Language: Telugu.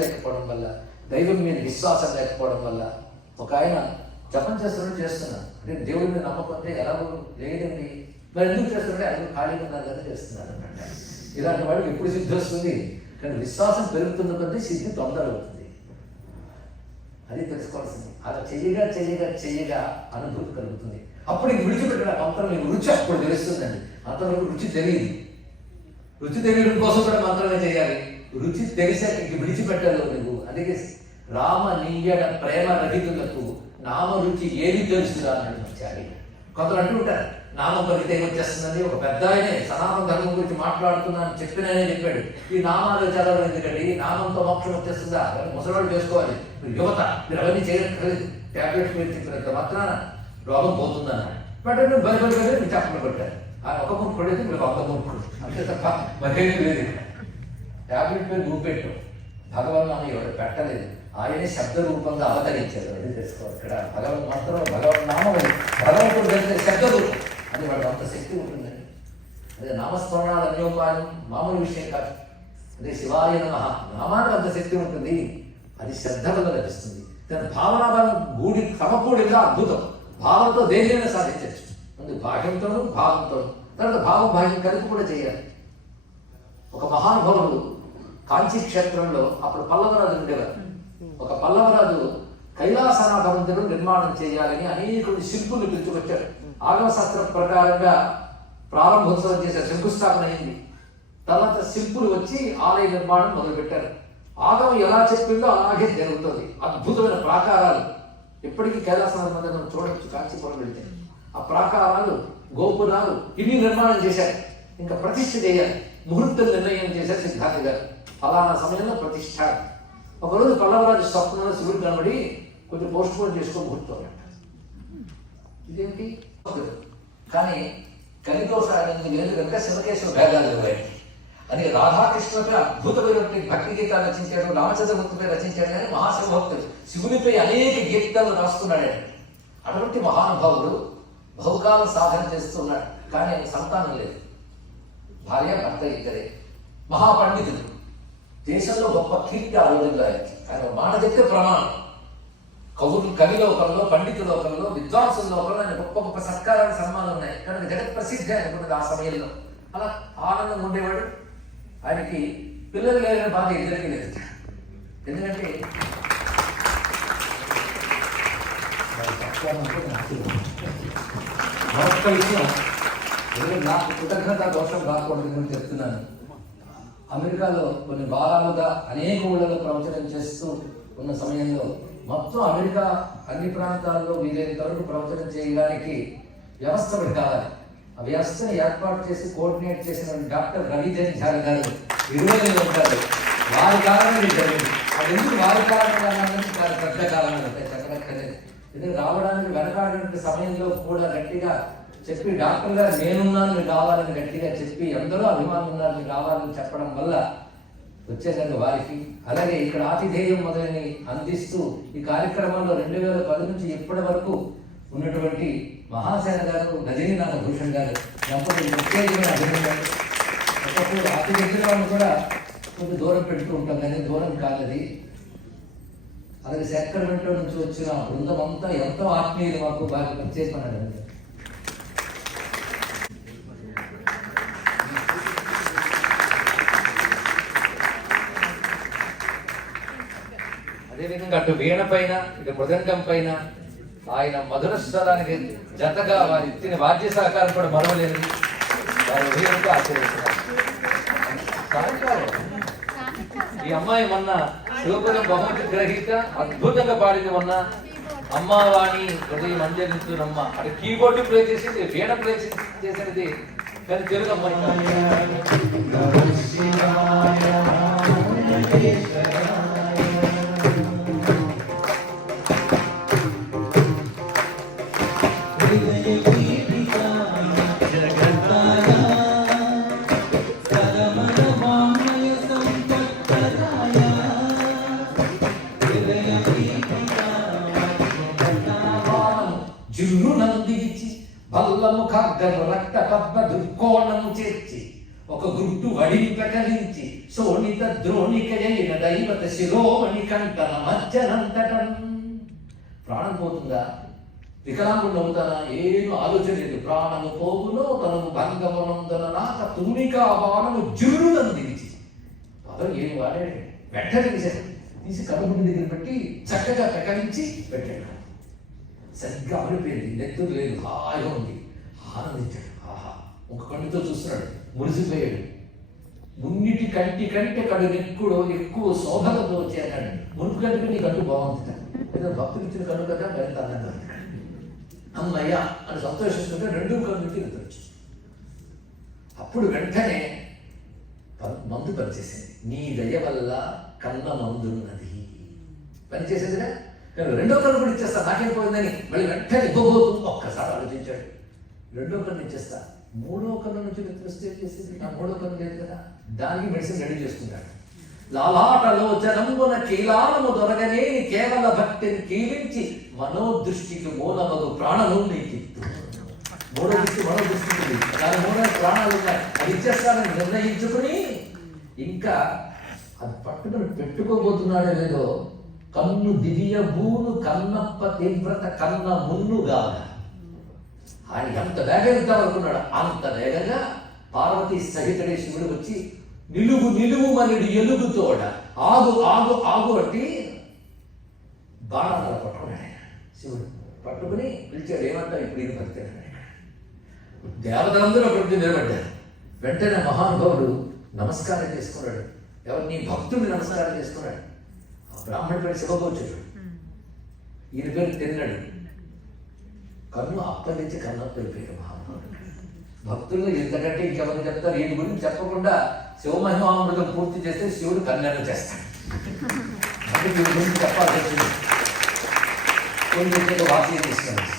లేకపోవడం వల్ల, దైవం మీద విశ్వాసం లేకపోవడం వల్ల, ఒక ఆయన జపం చేస్తున్నాను అంటే దేవుడి మీద నమ్మకం ఎలా లేదండి, మరి ఎందుకు చేస్తున్నాడే ఆయన ఖాళీగా ఉన్నారు కదా చేస్తున్నాను అన్నమాట. ఇలాంటి వాడికి ఎప్పుడు సిద్ధి వస్తుంది? కానీ విశ్వాసం పెరుగుతున్న కొద్దీ సిద్ధి తొందర అవుతుంది. అది తెలుసుకోవాల్సింది. అలా చెయ్యగా అనుభూతి కలుగుతుంది. అప్పుడు ఇంక విడిచిపెట్టిన మంత్రం నీకు రుచి అప్పుడు తెలుస్తుందండి. అంతవరకు రుచి తెలియదు. రుచి తెలియడం కోసం కూడా మంత్రమే చేయాలి. రుచి తెలిసాక ఇంక విడిచిపెట్టాలి నువ్వు. అందుకే రామ నీయడ ప్రేమ రహితులకు నామ రుచి ఏది తెలుస్తుందా అని వచ్చాడు. కొందరు అంటూ ఉంటారు నామం పలికితే ఏమొచ్చేస్తుందండి. ఒక పెద్ద ఆయనే సనాతన ధర్మం గురించి మాట్లాడుతున్నాను చెప్పిననే చెప్పాడు. ఈ నామాలు చదవడం ఎందుకండి, నామంతో మోక్షం వచ్చేస్తుందా? ముసలాడు చేసుకోవాలి. మీరు యువత మీరు అవన్నీ చేయక్కర్లేదు. ట్యాబ్లెట్స్ మీరు చెప్పినంత మాత్రాన రోగం పోతుందా? బట్ బలి మీరు చెప్పలు పెట్టారు. ఆ ఒక మూర్ఖుడు అయితే మీరు ఒక మూర్ఖుడు అంతే తప్ప మరేమీ లేదు. ట్యాబ్లెట్ మీద చూపెట్టు భగవన్నామం ఎవరు పెట్టలేదు. ఆయనే శబ్ద రూపంగా అవతరించారు. అది తెలుసుకోవాలి. ఇక్కడ భగవన్ మంత్రం భగవన్నామం భగవంతుడు తెలిసే శబ్ద రూపం అది వాడు అంత శక్తి ఉంటుందండి. అదే నామస్మరణాలు అన్యోపాయం మామూలు విషయం కాదు. అదే శివాయ నమః నామానికి అంత శక్తి ఉంటుంది. అది శ్రద్ధ వల్ల లభిస్తుంది. దాని భావనాభావం గూడి సమకూడిగా అద్భుతం. భావంతో దేనికైనా సాధించవచ్చు. ముందు భాగ్యంతోనూ భావంతోనూ తర్వాత భావం కలిపి కూడా చేయాలి. ఒక మహానుభావుడు కాంచీ క్షేత్రంలో అప్పుడు పల్లవరాజు ఉండేవారు. ఒక పల్లవరాజు కైలాసనాథ నిర్మాణం చేయాలని అనేక శిల్పులు పిలుచుకొచ్చారు. ఆగమశాస్త్ర ప్రకారంగా ప్రారంభోత్సవం చేశారు. శంకుస్థాపన అయింది. తర్వాత శిల్పులు వచ్చి ఆలయ నిర్మాణం మొదలుపెట్టారు. ఆగమం ఎలా చెప్పిందో అలాగే జరుగుతుంది. అద్భుతమైన ప్రాకారాలు ఎప్పటికీ కైలాసనాథ మందిరం చూడవచ్చు. కాంచీపురం వెళ్తే ఆ ప్రాకారాలు గోపురాలు ఇవి నిర్మాణం చేశారు. ఇంకా ప్రతిష్ఠ చేయాలి. ముహూర్తం నిర్ణయం చేశారు సిద్ధార్థ గారు. ఫలానా సమయంలో ప్రతిష్ఠ. ఒకరోజు పల్లవరాజు స్వప్నంలో శివుడు కనబడి కొంచెం పోస్ట్ పోన్ చేసుకో ముహూర్తం అంట. ఇదేంటి? కానీ కలిదోష అనేది లేదు కనుక శివకేశ్వర భేదాలు లేవు. అని రాధాకృష్ణులపై అద్భుతమైనటువంటి భక్తి గీతాలు రచించాడు. రామచంద్రమూర్తిపై రచించాడు. కానీ మహాశివభక్తుడు శివునిపై అనేక గీతాలు రాస్తున్నాడు. అటువంటి మహానుభావుడు బహుకాలం సాధన చేస్తున్నాడు. కానీ ఆయన సంతానం లేదు. భార్య భర్త ఇద్దరే. మహాపండితుడు. దేశంలో గొప్ప కీర్తి ఆ రోజుల్లో ఆయనకి. ఆయన మాట చెప్తే ప్రమాణం. కవి లోకంలో, పండితు లోకంలో, విద్వాంసుల లోకంలో ఆయన గొప్ప గొప్ప సత్కారాలు సన్మానాలు ఉన్నాయి. కనుక జగత్ ప్రసిద్ధి అనుకున్నది ఆ సమయంలో. అలా ఆనందం ఉండేవాడు. ఆయనకి పిల్లలు లేని బాధ ఇద్దరికి లేదు. ఎందుకంటే మరొక విషయం నాకు కృతజ్ఞత దోషం కాకూడదని చెప్తున్నాను. అమెరికాలో కొన్ని వారాలుగా అనేక ఊళ్ళలో ప్రవచనం చేస్తూ ఉన్న సమయంలో మొత్తం అమెరికా అన్ని ప్రాంతాల్లో వీలైనంత వరకు ప్రవచనం చేయడానికి వ్యవస్థ ఒకటి కావాలి. ఆ వ్యవస్థను ఏర్పాటు చేసి కోఆర్డినేట్ చేసిన డాక్టర్ రవిజన్ ఝా గారు 20 ఉంటారు. వారి కారణంగా ఇది జరిగింది. అది ఎందుకు వారి కారణంగా చాలా పెద్ద కారణం చెప్పలేదు. ఇది రావడానికి వెనకాడిన సమయంలో కూడా గట్టిగా చెప్పి డాక్టర్ గారు నేనున్నాను మీరు రావాలని గట్టిగా చెప్పి అందరూ అభిమానులు ఉన్నారు మీరు రావాలని చెప్పడం వల్ల వచ్చేసరికి వారికి. అలాగే ఇక్కడ ఆతిథేయం మొదలని అందిస్తూ ఈ కార్యక్రమంలో 2010 నుంచి ఇప్పటి వరకు ఉన్నటువంటి మహాసేన గారు, రజనీనాథ భూషణ్ గారు దంపతులు ప్రత్యేకమైన అభినందనలు. ఒకప్పుడు ఆతిథ్య వాళ్ళు కూడా కొంచెం దూరం పెడుతూ ఉంటాం కానీ దూరం కాదది. అలాగే శాక్రమెంట్లో నుంచి వచ్చిన బృందం అంతా ఎంతో ఆత్మీయులు మాకు బాగా ప్రత్యేకమైన. అదేవిధంగా అటు వీణ పైన ఇటు మృదంగం పైన ఆయన మధుర స్వరానికి జతగా వారి ఇచ్చిన వాద్య సహకారం కూడా మరవలేదు. వారి హృదయంతో ఆశ్చర్యిస్తున్నారు. ఈ అమ్మాయి మొన్న శివపురం బహుమతి గ్రహీత అద్భుతంగా పాడింది. మొన్న అమ్మావాణి హృదయం అంజలించునమ్మ అటు కీబోర్డు ప్లే చేసింది, వీణ ప్లే చేసినది. కానీ తెలుగు అమ్మాయి జగతాయ ఖడ్గము రక్త పద్మ దుర్కోణము చేర్చి ఒక గుడ్డు వడింప కలించి శోణిత ద్రోణికయైన దైవత శిరోమణి కంటన మధ్యనంతటం. ప్రాణం పోతుందా, వికలాంగుడు అవుతానా, ఏం ఆలోచన లేదు. ప్రాణము పోగులో తనము భంగమునందన నాక తూనికా బాణము జురునందించి పదం ఏం వాడాడు. వెంటనే తీసి కడుపుని దగ్గర పెట్టి చక్కగా పెకలించి పెట్టాడు. సరిగ్గా అమరిపోయింది, నెత్తురు లేదు, హాయిగా ఉంది. ఆనందించాడు. ఆహా, ఒక కన్నుతో చూస్తున్నాడు, మురిసిపోయాడు. మున్నిటి కంటి కంటే కడు నెక్కుడు ఎక్కువ శోభలతో వచ్చాడు. మునుపు కంటే నీ కన్ను బాగుంది, ఏదో భక్తులు ఇచ్చిన కన్ను కదా మరింత అందంగా ఉంది. అమ్మయ్య అని సంతోషిస్తుంటే రెండు కన్నుకి ఎదురొచ్చు. అప్పుడు వెంటనే మందు పనిచేసింది. నీ దయ వల్ల కన్న మందున్నది పనిచేసేదిగా. నేను రెండో కన్ను కూడా ఇచ్చేస్తా, నాకేం పోయిందని మళ్ళీ వెంటనే ఇవ్వబోతుంది. ఒక్కసారి ఆలోచించాడు, రెండో కన్ను ఇచ్చేస్తా. మూడో కన్ను నుంచి వ్యతిరేస్తే చేసేది, నా మూడో కన్ను లేదు కదా, దానికి మెడిసిన్ రెడీ చేసుకుంటాడు. లాలాటలోచనమున కీలానము దొరగనే కేవల భక్తిని కీలించి మనోదృష్టికి మూలమగు ప్రాణము నీకిత్తు. మూడో దృష్టి మనోదృష్టి, దాని మూడో ప్రాణాలు ఉన్నాయి, అది ఇచ్చేస్తానని నిర్ణయించుకుని ఇంకా అది పట్టుకుని పెట్టుకోబోతున్నాడో లేదో కన్ను దివ్య భూను కన్నప్ప తీవ్రత కన్న మున్నుగా. ఆయన ఎంత వేగంగా అనుకున్నాడు, అంత వేగంగా పార్వతీ సహితుడే శివుడు వచ్చి నిలువు నిలువు మనుడు ఎలుగుతోడ ఆగు ఆగు ఆగు అంటే బాణాల పట్టుకున్నాడు. ఆయన శివుడు పట్టుకుని పిలిచాడు, ఏమంటావు ఇప్పుడు ఈయన భక్తాడు. దేవతలందరూ ఒకటి నిలబడ్డారు. వెంటనే మహానుభావుడు నమస్కారం చేసుకున్నాడు. ఎవరు? నీ భక్తుడిని నమస్కారం చేసుకున్నాడు. ఆ బ్రాహ్మణుడి పేరు శివగోచరుడు, ఈయన పేరు తిన్నాడు. కన్ను అప్పగించి కన్నప్పైపోయాడు మహానుభావుడు. భక్తులు ఇంతకంటే ఇంకెవరు చెప్తారు? ఈయన గురించి చెప్పకుండా శివమహిమామృతం పూర్తి చేస్తే శివుడు కన్యను చేస్తాడు. అంటే వీడి గురించి చెప్పాల్సి వచ్చింది. వాక్యం తీసుకున్నాడు.